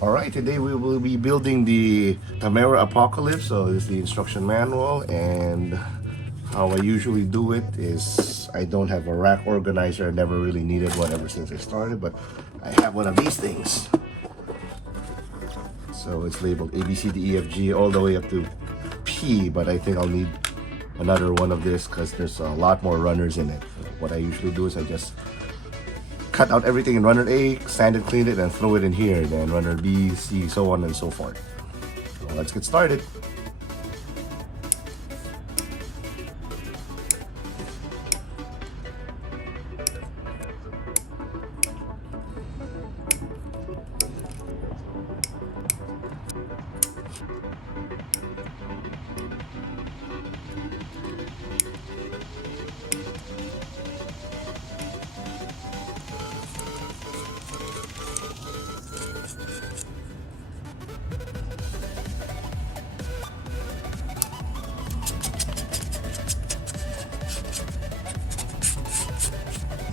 Alright, today we will be building the Tamara Apocalypse. So this is the instruction manual, and how I usually do it is I don't have a rack organizer. I never really needed one ever since I started, but I have one of these things. So it's labeled A, B, C, D, E, F, G all the way up to P, but I think I'll need another one of this because there's a lot more runners in it. What I usually do is I just cut out everything in runner A, sand it, clean it, and throw it in here. Then runner B, C, so on and so forth. So let's get started.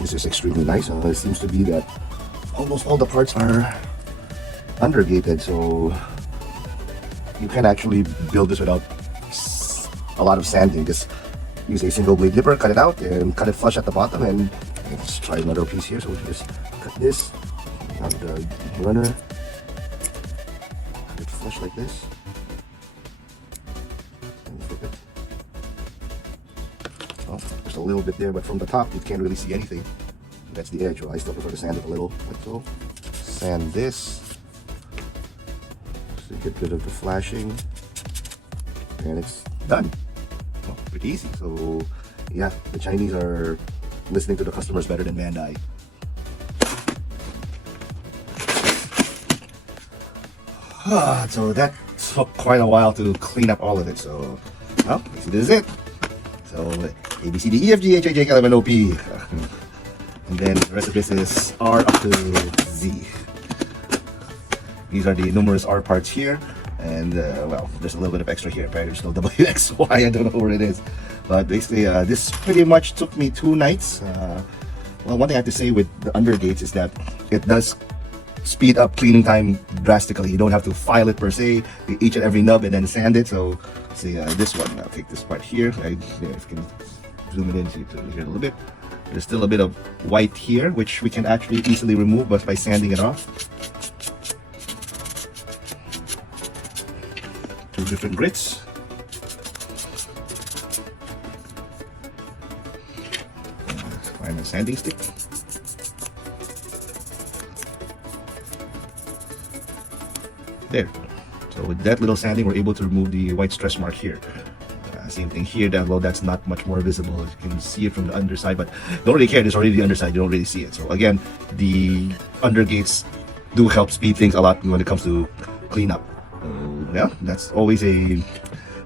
This is extremely nice. It seems to be that almost all the parts are undergated, so you can actually build this without a lot of sanding. Just use a single blade nipper, cut it out, and cut it flush at the bottom. And let's try another piece here. So we can just cut this out the runner, cut it flush like this, and flip it. Oh, there's a little bit there, but from the top you can't really see anything. That's the edge. Well, I still prefer to sand it a little, like so. Sand this to get rid of the flashing, and it's done. Oh, pretty easy. So yeah, the Chinese are listening to the customers better than Bandai. So that took quite a while to clean up all of it. So well, this is it. So A, B, C, D, E, F, G, H, I, J, K, L, M, N, O, P. And then the rest of this is R up to Z. These are the numerous R parts here. And well, there's a little bit of extra here. Apparently there's no W, X, Y. I don't know where it is. But basically, this pretty much took me 2 nights. Well, one thing I have to say with the undergates is that it does speed up cleaning time drastically. You don't have to file it per se, each and every nub, and then sand it. So see this one, I'll take this part here. There, if you can zoom it in so you can hear a little bit. There's still a bit of white here, which we can actually easily remove but by sanding it off. 2 different grits. Find a sanding stick. There. So with that little sanding, we're able to remove the white stress mark here. Same thing here, that well, that's not much more visible. You can see it from the underside, but don't really care. There's already the underside. You don't really see it. So again, the undergates do help speed things a lot when it comes to cleanup. Yeah, that's always a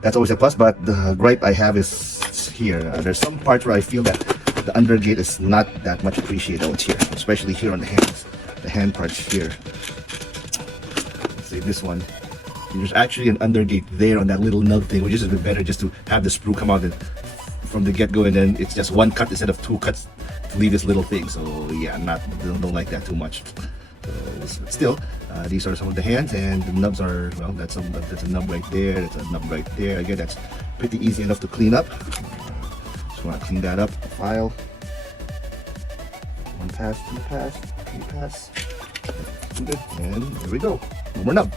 plus. But the gripe I have is here. There's some parts where I feel that the undergate is not that much appreciated out here, especially here on the hands, the hand parts here. Let's say this one. There's actually an undergate there on that little nub thing, which is a bit better just to have the sprue come out from the get-go, and then it's just 1 cut instead of 2 cuts to leave this little thing. So yeah, don't like that too much. So still, these are some of the hands, and the nubs are, well, that's a nub right there, that's a nub right there. Again, that's pretty easy enough to clean up. Just want to clean that up. File. 1 pass, 2 pass, 3 pass. And there we go. One more nub.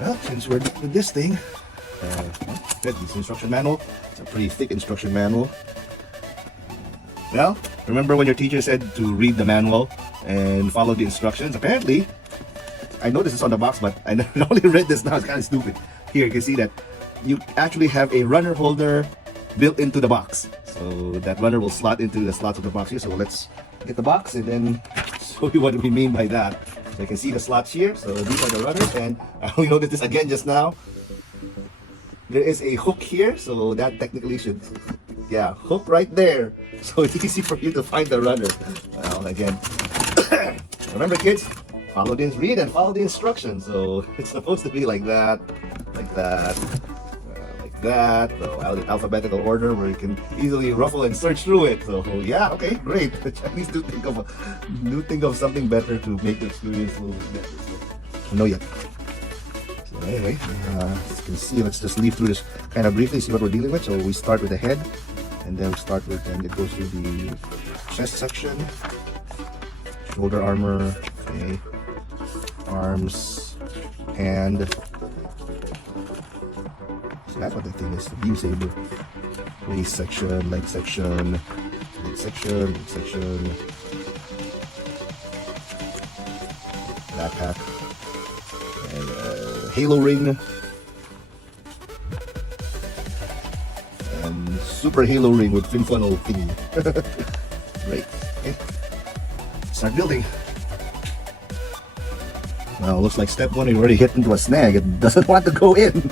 Well, since we're done with this thing, this instruction manual. It's a pretty thick instruction manual. Well, remember when your teacher said to read the manual and follow the instructions? Apparently, I know this is on the box, but I only read this now. It's kind of stupid. Here, you can see that you actually have a runner holder built into the box. So that runner will slot into the slots of the box here. So let's get the box and then show you what we mean by that. So you can see the slots here. So these are the runners, and I only noticed this again just now. There is a hook here, so that technically should, yeah, hook right there. So it's easy for you to find the runner. Well, again, remember kids, read and follow the instructions. So it's supposed to be like that, like that. So alphabetical order where you can easily ruffle and search through it. So yeah, okay, great. The Chinese do think of something better to make the experience a little bit better. So, no yet. So anyway, as you can see, let's just leaf through this kind of briefly, see what we're dealing with. So we start with the head, and then we start with, and it goes through the chest section, shoulder armor, okay, arms, hand. So that's what the thing is, the view saber. Waist section, leg section, leg section, leg section, backpack, and halo ring, and super halo ring with fin funnel thingy. Great. Okay. Start building. Well, looks like step one, you already hit into a snag. It doesn't want to go in.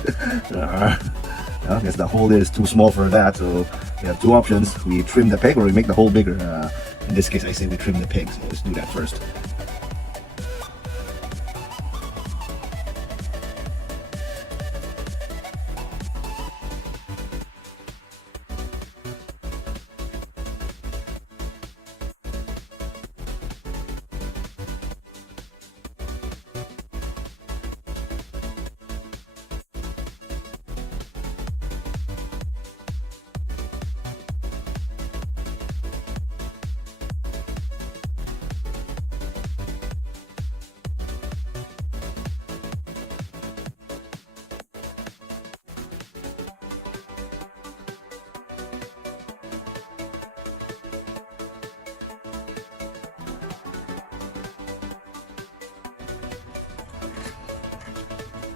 I guess the hole is too small for that, so we have two options. We trim the peg or we make the hole bigger. In this case, I say we trim the peg, so let's do that first.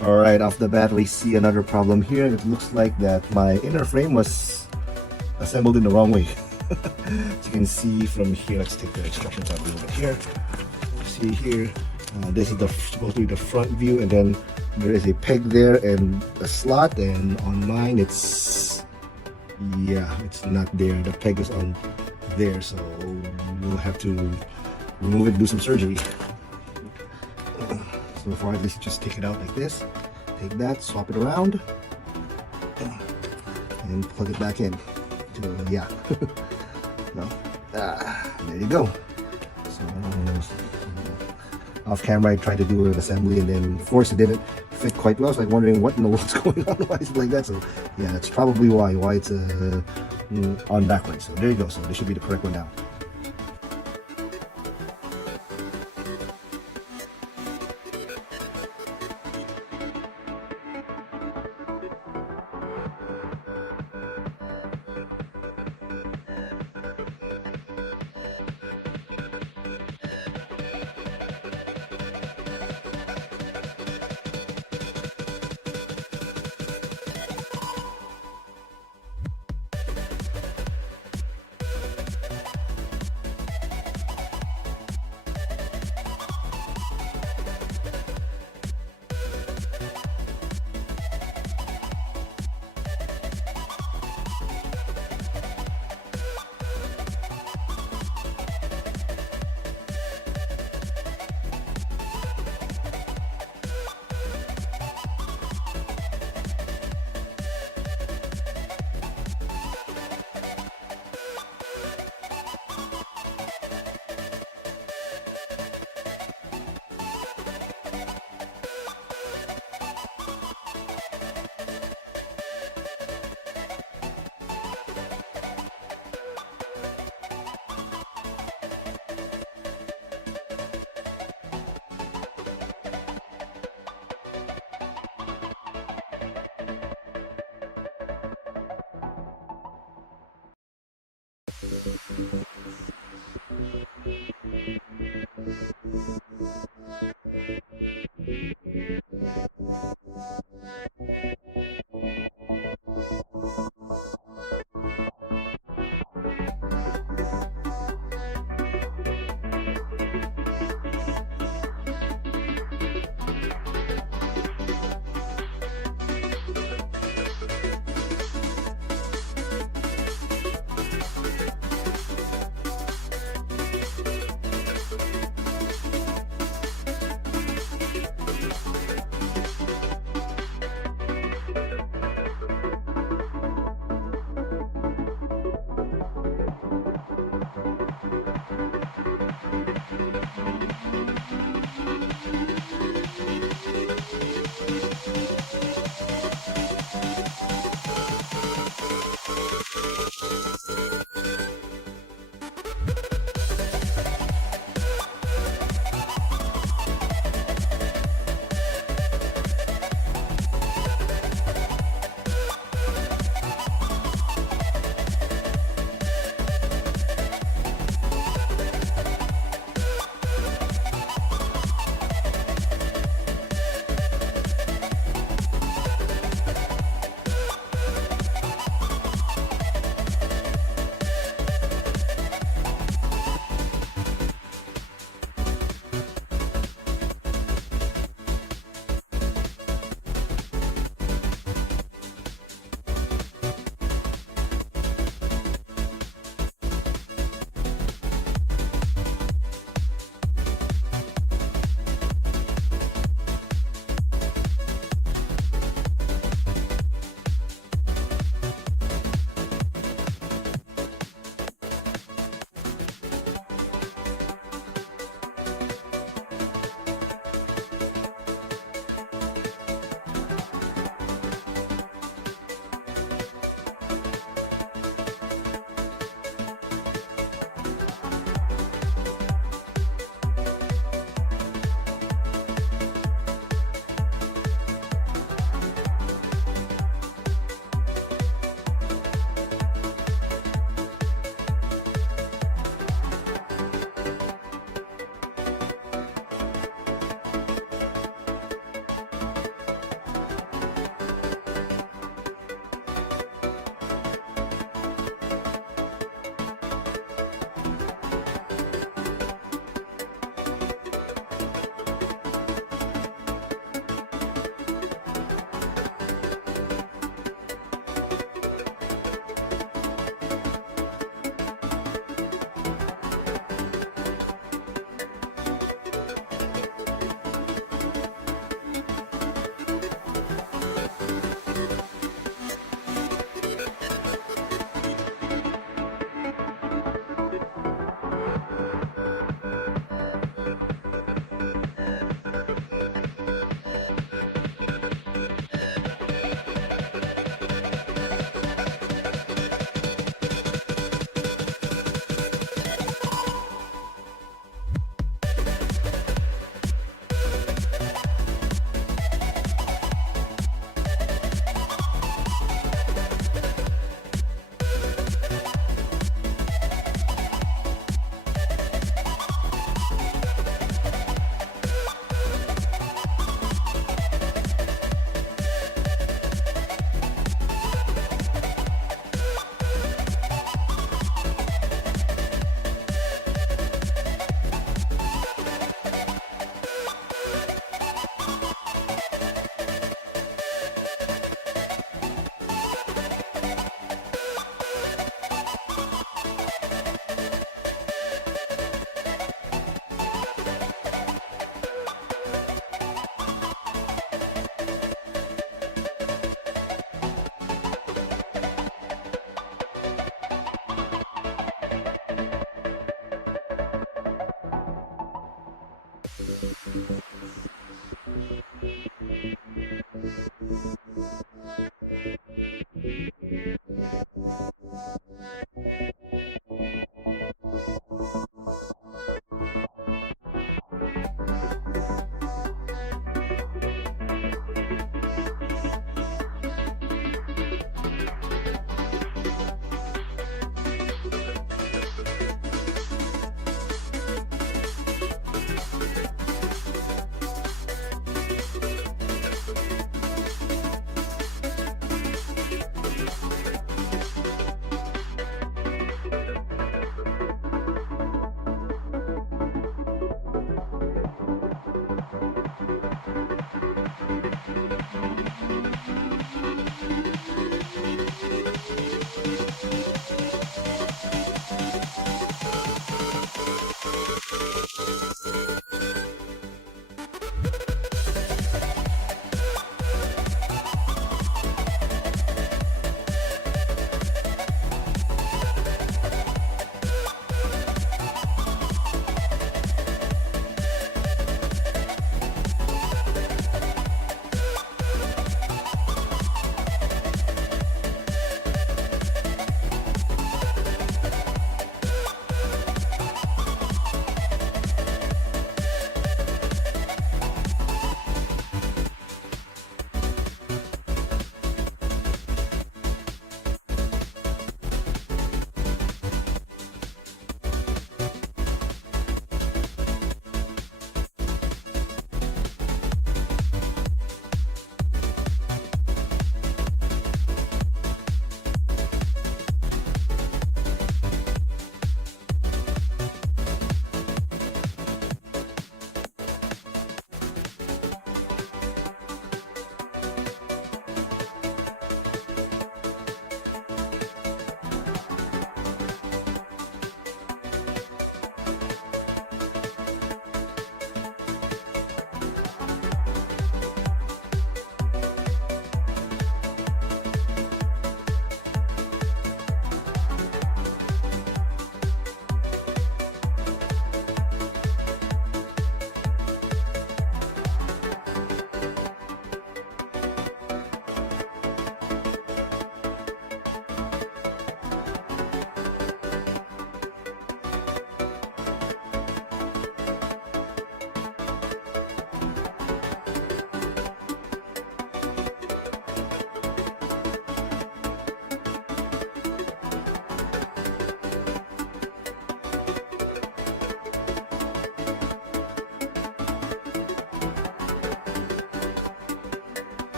Alright, off the bat we see another problem here. It looks like that my inner frame was assembled in the wrong way. As you can see from here, let's take the instructions out a little bit here. See here, this is supposed to be the front view, and then there is a peg there and a slot, and on mine it's not there. The peg is on there, so we'll have to remove it and do some surgery. So far, at least just take it out like this. Take that, swap it around, and plug it back in. Yeah. No. There you go. So off camera, I tried to do an assembly, and then of course it didn't fit quite well. So I'm wondering what in the world's going on, why is it like that. So yeah, that's probably why it's on backwards. So there you go. So this should be the correct one now.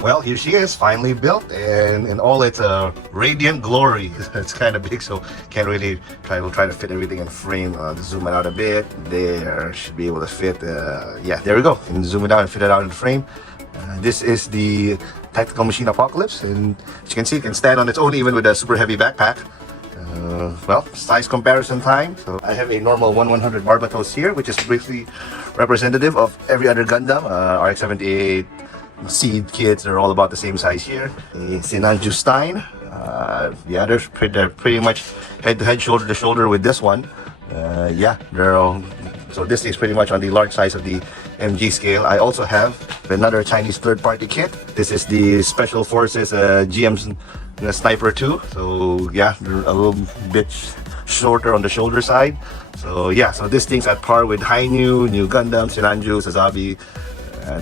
Well, here she is, finally built and in all its radiant glory. It's kind of big, so can't really try to fit everything in frame. Zoom it out a bit. There, should be able to fit. Yeah, there we go. And zoom it out and fit it out in the frame. This is the Tactical Machine Apocalypse, and as you can see, it can stand on its own even with a super heavy backpack. Well, size comparison time. So I have a normal 1/100 Barbatos here, which is briefly representative of every other Gundam. RX-78 seed kits are all about the same size here. A Sinanju Stein. The others pretty much head-to-head, shoulder-to-shoulder with this one. Yeah, they're all, so this is pretty much on the large size of the MG scale. I also have another Chinese third-party kit. This is the Special Forces GM Sniper 2. So yeah, they're a little bit shorter on the shoulder side. So yeah, so this thing's at par with Hainu, New Gundam, Sinanju, Sazabi.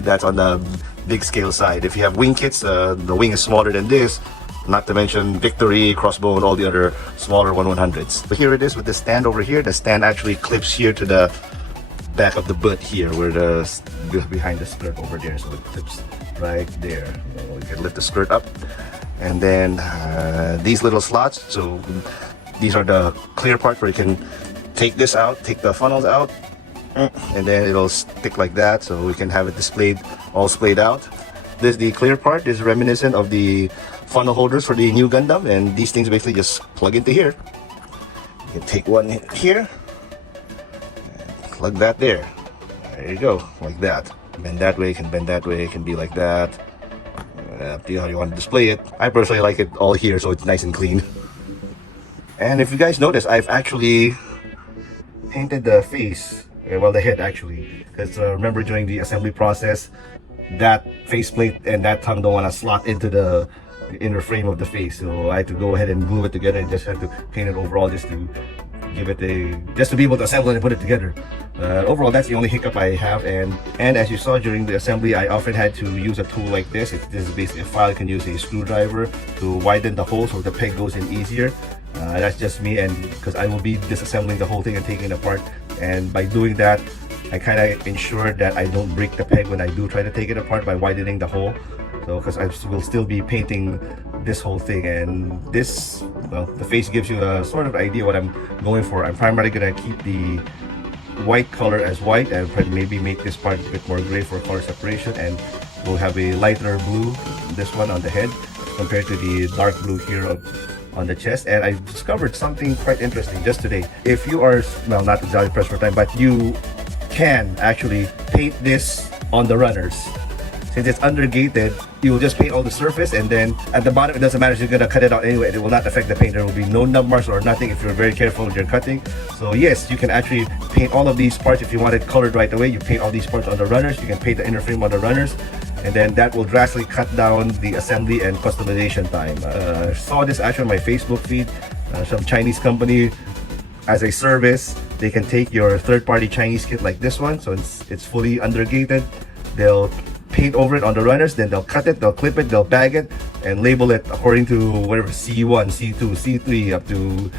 That's on the big scale side. If you have wing kits, the wing is smaller than this. Not to mention Victory, Crossbow, and all the other smaller 1/100s. But here it is with the stand over here. The stand actually clips here to the back of the butt here, where the behind the skirt over there. So it clips right there. You can lift the skirt up, and then these little slots. So these are the clear parts where you can take this out, take the funnels out, and then it'll stick like that. So we can have it displayed, all splayed out. The clear part is reminiscent of the funnel holders for the new Gundam, and these things basically just plug into here. You can take one here, and plug that there. There you go, like that. Bend that way, can bend that way, it can be like that. Up to you how you want to display it. I personally like it all here, so it's nice and clean. And if you guys notice, I've actually painted the face, well, the head actually, because remember during the assembly process, that faceplate and that tongue don't want to slot into the inner frame of the face, so I had to go ahead and glue it together and just have to paint it overall just to give it just to be able to assemble it and put it together. Overall, that's the only hiccup I have, and as you saw during the assembly, I often had to use a tool like this. This is basically a file. You can use a screwdriver to widen the hole so the peg goes in easier. That's just me, and because I will be disassembling the whole thing and taking it apart, and by doing that I kind of ensure that I don't break the peg when I do try to take it apart by widening the hole. So because I will still be painting this whole thing, and this, well, the face gives you a sort of idea what I'm going for. I'm primarily going to keep the white color as white and maybe make this part a bit more gray for color separation, and we'll have a lighter blue, this one on the head, compared to the dark blue here on the chest. And I discovered something quite interesting just today. If you are, well, not exactly pressed for time, but you can actually paint this on the runners. Since it's undergated, you will just paint all the surface, and then at the bottom it doesn't matter if you're gonna cut it out anyway. It will not affect the paint. There will be no nub marks or nothing if you're very careful with your cutting. So yes, you can actually paint all of these parts. If you want it colored right away, you paint all these parts on the runners. You can paint the inner frame on the runners, and then that will drastically cut down the assembly and customization time. I saw this actually on my Facebook feed. Some Chinese company, as a service, they can take your third-party Chinese kit like this one, so it's fully undergated. They'll paint over it on the runners, then they'll cut it, they'll clip it, they'll bag it, and label it according to whatever C1, C2, C3 up to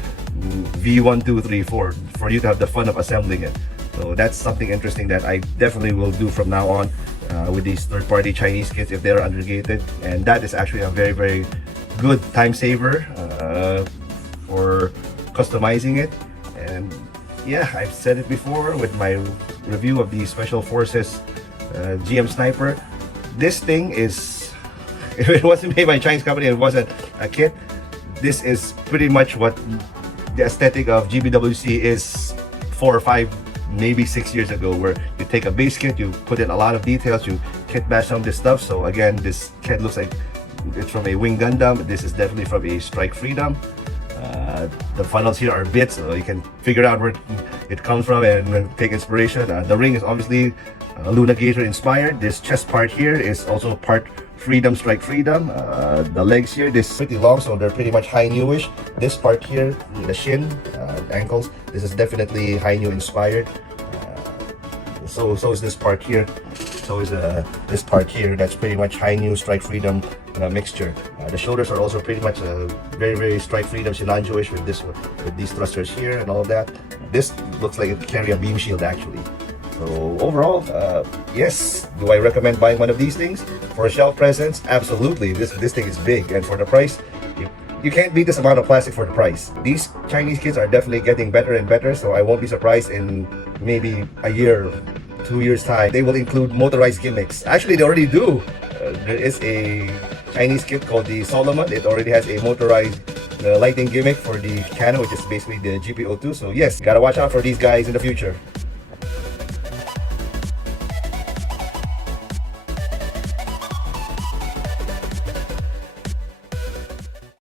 V1, 2, 3, 4 for you to have the fun of assembling it. So that's something interesting that I definitely will do from now on with these third-party Chinese kits if they're undergated, and that is actually a very, very good time saver for customizing it. And yeah, I've said it before with my review of the Special Forces GM Sniper. This thing is, if it wasn't made by a Chinese company, it wasn't a kit, this is pretty much what the aesthetic of GBWC is 4 or 5, maybe 6 years ago, where you take a base kit, you put in a lot of details, you kit bash some of this stuff. So again, this kit looks like it's from a Wing Gundam. This is definitely from a Strike Freedom. The funnels here are bits, so you can figure out where it comes from and take inspiration. The ring is obviously Luna Gator inspired. This chest part here is also part Freedom, Strike Freedom. The legs here, this is pretty long, so they're pretty much high newish. This part here, the shin, ankles, this is definitely high new inspired. So is this part here. So is this part here. That's pretty much high new Strike Freedom mixture. The shoulders are also pretty much very, very Strike Freedom Sinanju-ish with this one, with these thrusters here and all of that. This looks like it carry a beam shield actually. So overall, yes. Do I recommend buying one of these things for a shelf presence? Absolutely. This thing is big, and for the price, you can't beat this amount of plastic for the price. These Chinese kits are definitely getting better and better, so I won't be surprised in maybe a year, 2 years time they will include motorized gimmicks. Actually, they already do. There is a Chinese kit called the Solomon. It already has a motorized lighting gimmick for the cannon, which is basically the GPO2. So yes, gotta watch out for these guys in the future.